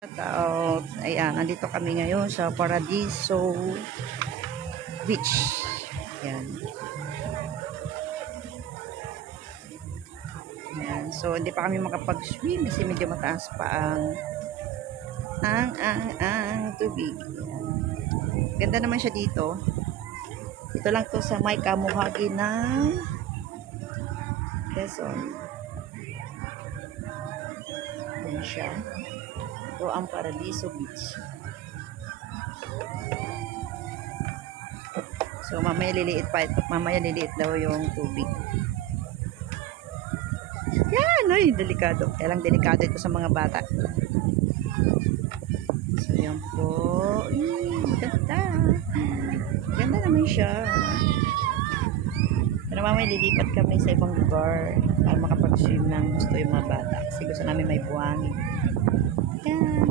Ayan, nandito kami ngayon sa Paradiso Beach. Ayan. Ayan. So, hindi pa kami makapag-swim kasi medyo mataas pa ang tubig. Ayan. Ganda naman siya dito. Ito lang to sa may kamuhagi ng Quezon. Ayan siya. Ito ang Paradiso Beach. So, mamaya liliit pa ito. Mamaya liliit daw yung tubig. Yan! Ay, delikado. Kaya lang delikado ito sa mga bata. So, yan po. Ganda. Ganda naman siya. Pero mamaya lilipat kami sa ibang lugar para makapag-swim ng gusto yung mga bata. Kasi gusto namin may buhangin. Yan.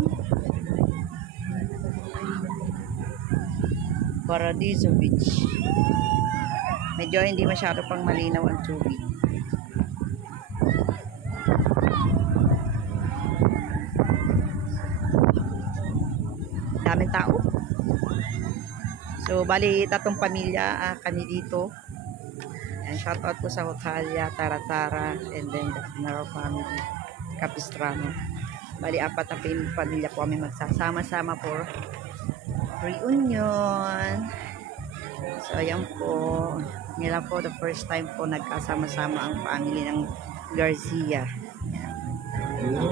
Paradiso Beach. Medyo hindi masyado pang malinaw ang tubig. Daming tao. So, bali tatong pamilya kami dito. And shout out po sa Hotalia, Tara-Tara, and then the Pinaro family, Capistrano. Bali apat na pamilya po kami magsasama-sama for reunion. So, ayan po. Nila po the first time po nagkasama-sama ang family ng Garcia. Ayan.